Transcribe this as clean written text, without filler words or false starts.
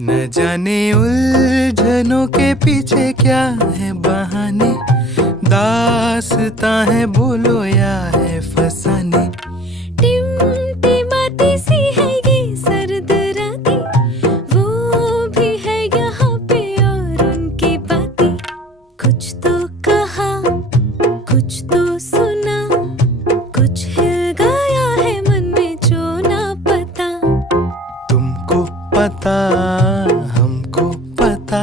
न जाने उलझनों के पीछे क्या है बहाने, दास्तां है बोलो या है फसाने। टिमटिमाती सी है ये सर्द रातें, वो भी है यहाँ पे और उनकी बातें। कुछ तो कहा, कुछ तो सुना, कुछ हिल गया है मन में जो ना पता। तुमको पता